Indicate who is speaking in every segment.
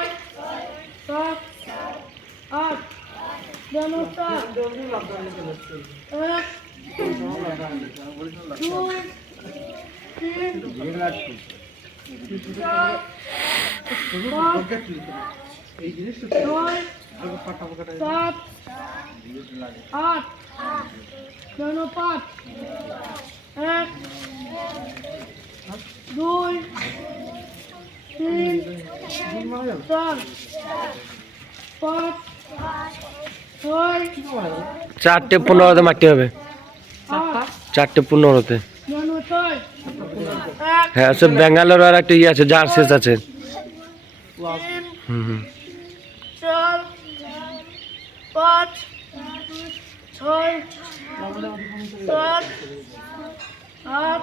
Speaker 1: ছয় সাত আট জনসাত এক দুই তিন চার ছয় সাত আট এক দুই তিন চার পাঁচ ছয়
Speaker 2: চারটে পনেরোতে মারতে হবে। চারটে? পনেরোতে। হ্যাঁ সে ব্যাঙ্গালোর আর একটা ইয়ে আছে জার্সেস আছে।
Speaker 1: তিন
Speaker 2: হুম হুম।
Speaker 1: চার পাঁচ ছয় সাত আট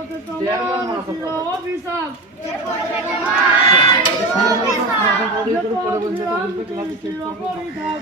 Speaker 1: পথে নিরান্তি চির পরিতাপ